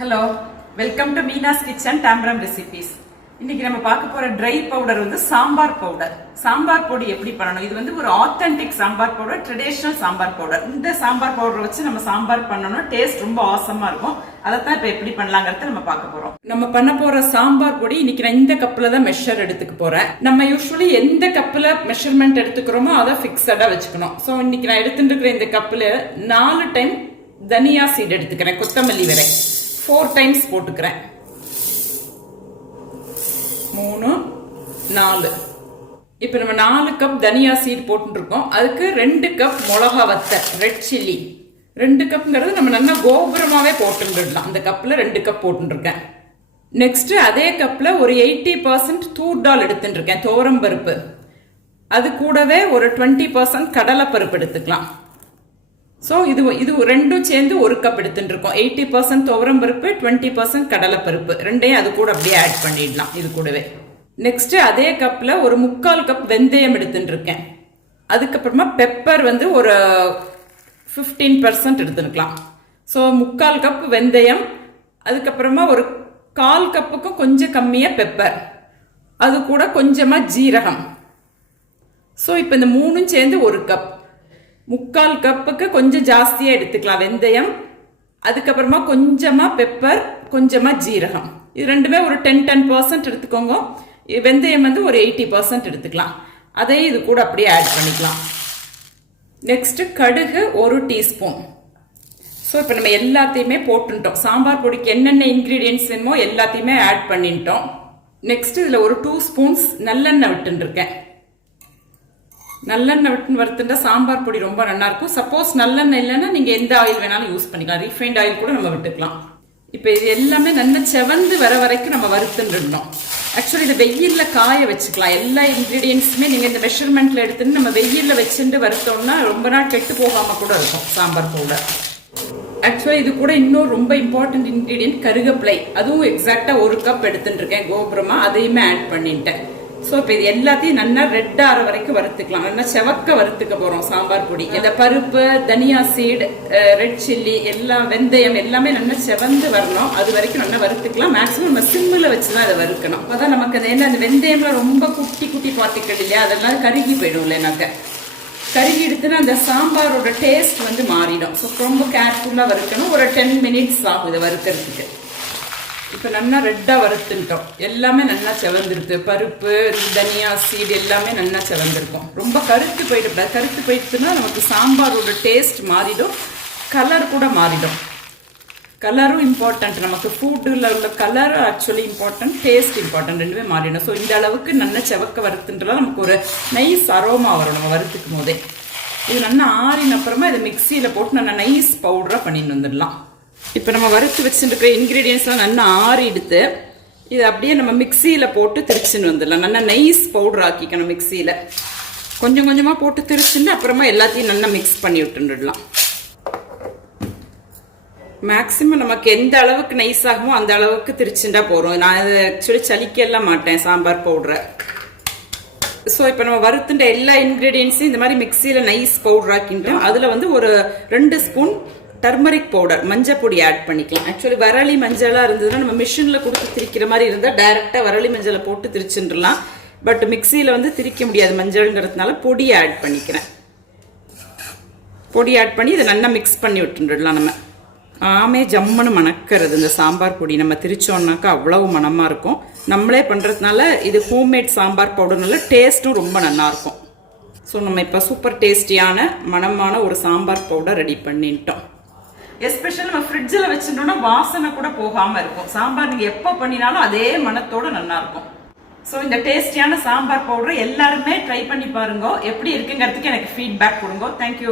Hello, welcome to Meena's kitchen Tambaram recipes. இன்னைக்கு நம்ம பார்க்க போற ட்ரை பவுடர் வந்து சாம்பார் பவுடர். சாம்பார் பொடி எப்படி பண்ணணும்? இது வந்து ஒரு authentic sambar powder, traditional sambar powder. இந்த சாம்பார் பவுடர் வச்சு நம்ம சாம்பார் பண்ணணும். டேஸ்ட் ரொம்ப ஆசமா இருக்கும். அதைத்தான் இப்ப எப்படி பண்ணலாங்கிறத நம்ம பார்க்க போறோம். நம்ம பண்ண போற சாம்பார் பொடி இன்னைக்கு நான் இந்த கப்ல தான் மெஷர் எடுத்துக்க போறேன். நம்ம யூஸ்வலி எந்த கப்ல மெஷர்மெண்ட் எடுத்துக்கிறோமோ அதை பிக்ஸடா வச்சுக்கணும். சோ இன்னைக்கு நான் எடுத்துட்டு இருக்கிற இந்த கப்ல 4 டைம் தனியா சீட் எடுத்துக்கிறேன். கொத்தமல்லி விரை 4 டைம்ஸ் போட்டுக்கிறேன். 3 4. இப்ப நம்ம 4 கப் தனியா சீட் போட்டுருக்கோம். அதுக்கு 2 கப் மிளகா வத்த ரெட் சில்லி. 2 கப்ங்கிறது நம்ம நல்லா கோபுரமாவே போட்டுடலாம். அந்த கப்ல 2 கப் போட்டுருக்கேன். நெக்ஸ்ட் அதே கப்ல ஒரு 80% தூர் டால் எடுத்துட்டு இருக்கேன், துவரம் பருப்பு. அது கூடவே ஒரு 20% கடலை பருப்பு எடுத்துக்கலாம். ஸோ இது ரெண்டும் சேர்ந்து 1 கப் எடுத்துட்டு இருக்கோம். 80% துவரம் பருப்பு, 20% கடலை பருப்பு, ரெண்டையும் அது கூட அப்படியே ஆட் பண்ணிடலாம் இது கூடவே. நெக்ஸ்ட் அதே கப்ல ஒரு 3/4 கப் வெந்தயம் எடுத்துட்டு இருக்கேன். அதுக்கப்புறமா பெப்பர் வந்து ஒரு 15% எடுத்துக்கலாம். ஸோ 3/4 கப் வெந்தயம், அதுக்கப்புறமா ஒரு 1/4 கப்புக்கும் கொஞ்சம் கம்மியா பெப்பர், அது கூட கொஞ்சமா ஜீரகம். ஸோ இப்போ இந்த 3ம் சேர்ந்து 1 கப். 3/4 கப்புக்கு கொஞ்சம் ஜாஸ்தியா எடுத்துக்கலாம் வெந்தயம், அதுக்கப்புறமா கொஞ்சமா பெப்பர், கொஞ்சமா ஜீரகம். இது ரெண்டுமே ஒரு 10% எடுத்துக்கோங்க. வெந்தயம் வந்து ஒரு 80% எடுத்துக்கலாம். அதையும் இது கூட அப்படியே ஆட் பண்ணிக்கலாம். நெக்ஸ்ட் கடுகு 1 டீஸ்பூன். ஸோ இப்போ நம்ம எல்லாத்தையுமே போட்டுட்டோம். சாம்பார் பொடிக்கு என்னென்ன இன்கிரீடியன்ஸ் வேணுமோ எல்லாத்தையுமே ஆட் பண்ணிட்டோம். நெக்ஸ்ட் இதுல ஒரு 2 ஸ்பூன்ஸ் நல்லெண்ணெய் விட்டுன்னு இருக்கேன். நல்லெண்ணெய் விட்டு வறுத்துட்டா சாம்பார் பொடி ரொம்ப நல்லா இருக்கும். சப்போஸ் நல்லெண்ணெய் இல்லைன்னா நீங்க எந்த ஆயில் வேணாலும் யூஸ் பண்ணிக்கலாம். ரீஃபைண்ட் ஆயில் கூட நம்ம விட்டுக்கலாம். இப்போ இது எல்லாமே நல்லா செவந்து வர வரைக்கும் நம்ம வறுத்துட்டுருந்தோம். ஆக்சுவலி இது வெயில்ல காய வச்சுக்கலாம். எல்லா இன்கிரீடியன்ஸுமே நீங்க இந்த மெஷர்மெண்ட்ல எடுத்துட்டு நம்ம வெயில்ல வச்சுட்டு வறுத்தோம்னா ரொம்ப நாள் கெட்டு போகாம கூட இருக்கும் சாம்பார் பவுடர். ஆக்சுவலி இது கூட இன்னும் ரொம்ப இம்பார்ட்டன்ட் இன்கிரீடியன்ட் கருவேப்பிலை. அதுவும் எக்ஸாக்டா 1 கப் எடுத்துட்டு இருக்கேன் கோபுரமா. அதையுமே ஆட் பண்ணிட்டேன். ஸோ இப்போ இது எல்லாத்தையும் நல்லா ரெட் ஆற வரைக்கும் வறுத்துக்கலாம். நல்லா செவக்க வறுத்துக்க போறோம் சாம்பார் பொடி. இந்த பருப்பு, தனியா சீடு, ரெட் சில்லி, எல்லாம் வெந்தயம் எல்லாமே நல்லா செவந்து வரணும். அது வரைக்கும் நல்லா வறுத்துக்கலாம். மேக்ஸிமம் நம்ம சிம்மில் வச்சுதான் அதை வறுக்கணும். அப்பதான் நமக்கு அது என்ன அந்த வெந்தயம்லாம் ரொம்ப குட்டி குட்டி பார்ட்டிக்கல் இல்லையா, அதெல்லாம் கருகி போயிடும் இல்லைனாக்க. கருகி எடுத்துன்னா அந்த சாம்பாரோட டேஸ்ட் வந்து மாறிடும். ஸோ ரொம்ப கேர்ஃபுல்லா வறுக்கணும். ஒரு 10 மினிட்ஸ் ஆகும் இதை வறுக்கிறதுக்கு. இப்போ நல்லா ரெட்டா வறுத்துட்டோம். எல்லாமே நல்லா செவந்திருக்கு. பருப்பு, தனியா சீடு எல்லாமே நல்லா செவந்திருக்கும். ரொம்ப கருத்து போயிடக்கூடாது. கருத்து போயிடுச்சுன்னா நமக்கு சாம்பாரோட டேஸ்ட் மாறிடும், கலர் கூட மாறிடும். கலரும் இம்பார்ட்டன்ட். நமக்கு ஃபுட்டில் உள்ள colour actually important, taste important, ரெண்டுமே மாறிடும். ஸோ இந்த அளவுக்கு நல்லா செவக்க வறுத்துன்றலாம் நமக்கு ஒரு நைஸ் அரோமா வரும் நம்ம வறுத்துக்கும் போதே. இது நல்லா ஆறின அப்புறமா இதை மிக்சியில் போட்டு நல்லா நைஸ் பவுடராக பண்ணிட்டு வந்துடலாம். இப்போ நம்ம வறுத்து வச்சுருக்கிற இன்க்ரீடியன்ஸ்லாம் நல்லா ஆறி எடுத்து இதை அப்படியே நம்ம மிக்சியில் போட்டு திரிச்சுன்னு வந்துடலாம். நல்லா நைஸ் பவுடர் ஆக்கிக்கணும். மிக்சியில் கொஞ்சம் கொஞ்சமாக போட்டு திரிச்சுட்டு அப்புறமா எல்லாத்தையும் நல்லா மிக்ஸ் பண்ணி விட்டுடலாம். மேக்ஸிமம் நமக்கு எந்த அளவுக்கு நைஸ் ஆகுமோ அந்த அளவுக்கு திரிச்சுட்டா போகிறோம். நான் அதை ஆக்சுவலி சலிக்கலாம் மாட்டேன் சாம்பார் பவுடரை. ஸோ இப்போ நம்ம வறுத்துட்ட எல்லா இன்க்ரீடியன்ஸையும் இந்த மாதிரி மிக்சியில் நைஸ் பவுடர் ஆக்கிட்டோம். அதில் வந்து ஒரு 2 ஸ்பூன் டர்மரிக் பவுடர், மஞ்சள் பொடி ஆட் பண்ணிக்கலாம். ஆக்சுவலி வரளி மஞ்சளாக இருந்ததுன்னா நம்ம மிஷினில் கொடுத்து திரிக்கிற மாதிரி இருந்தால் டைரெக்டாக வரளி மஞ்சளை போட்டு திரிச்சுட்டுலாம். பட் மிக்சியில் வந்து திரிக்க முடியாது மஞ்சள்ங்கிறதுனால பொடியை ஆட் பண்ணிக்கிறேன். பொடி ஆட் பண்ணி இதை நல்லா மிக்ஸ் பண்ணி விட்டுடலாம். நம்ம ஆமே ஜம்முன்னு மணக்கிறது இந்த சாம்பார் பொடி. நம்ம திரிச்சோம்னாக்கா அவ்வளவு மணமாக இருக்கும். நம்மளே பண்ணுறதுனால இது ஹோம்மேட் சாம்பார் பவுடர்னால டேஸ்ட்டும் ரொம்ப நல்லாயிருக்கும். ஸோ நம்ம இப்போ சூப்பர் டேஸ்டியான மணமான ஒரு சாம்பார் பவுடர் ரெடி பண்ணிட்டோம். எஸ்பெஷல் நம்ம ஃப்ரிட்ஜில் வச்சுட்டோம்னா வாசனை கூட போகாம இருக்கும். சாம்பார் நீங்க எப்போ பண்ணினாலும் அதே மணத்தோட நல்லா இருக்கும். ஸோ இந்த டேஸ்டியான சாம்பார் பவுடர் எல்லாருமே ட்ரை பண்ணி பாருங்க. எப்படி இருக்குங்கிறதுக்கு எனக்கு ஃபீட்பேக் கொடுங்க. தேங்க்யூ.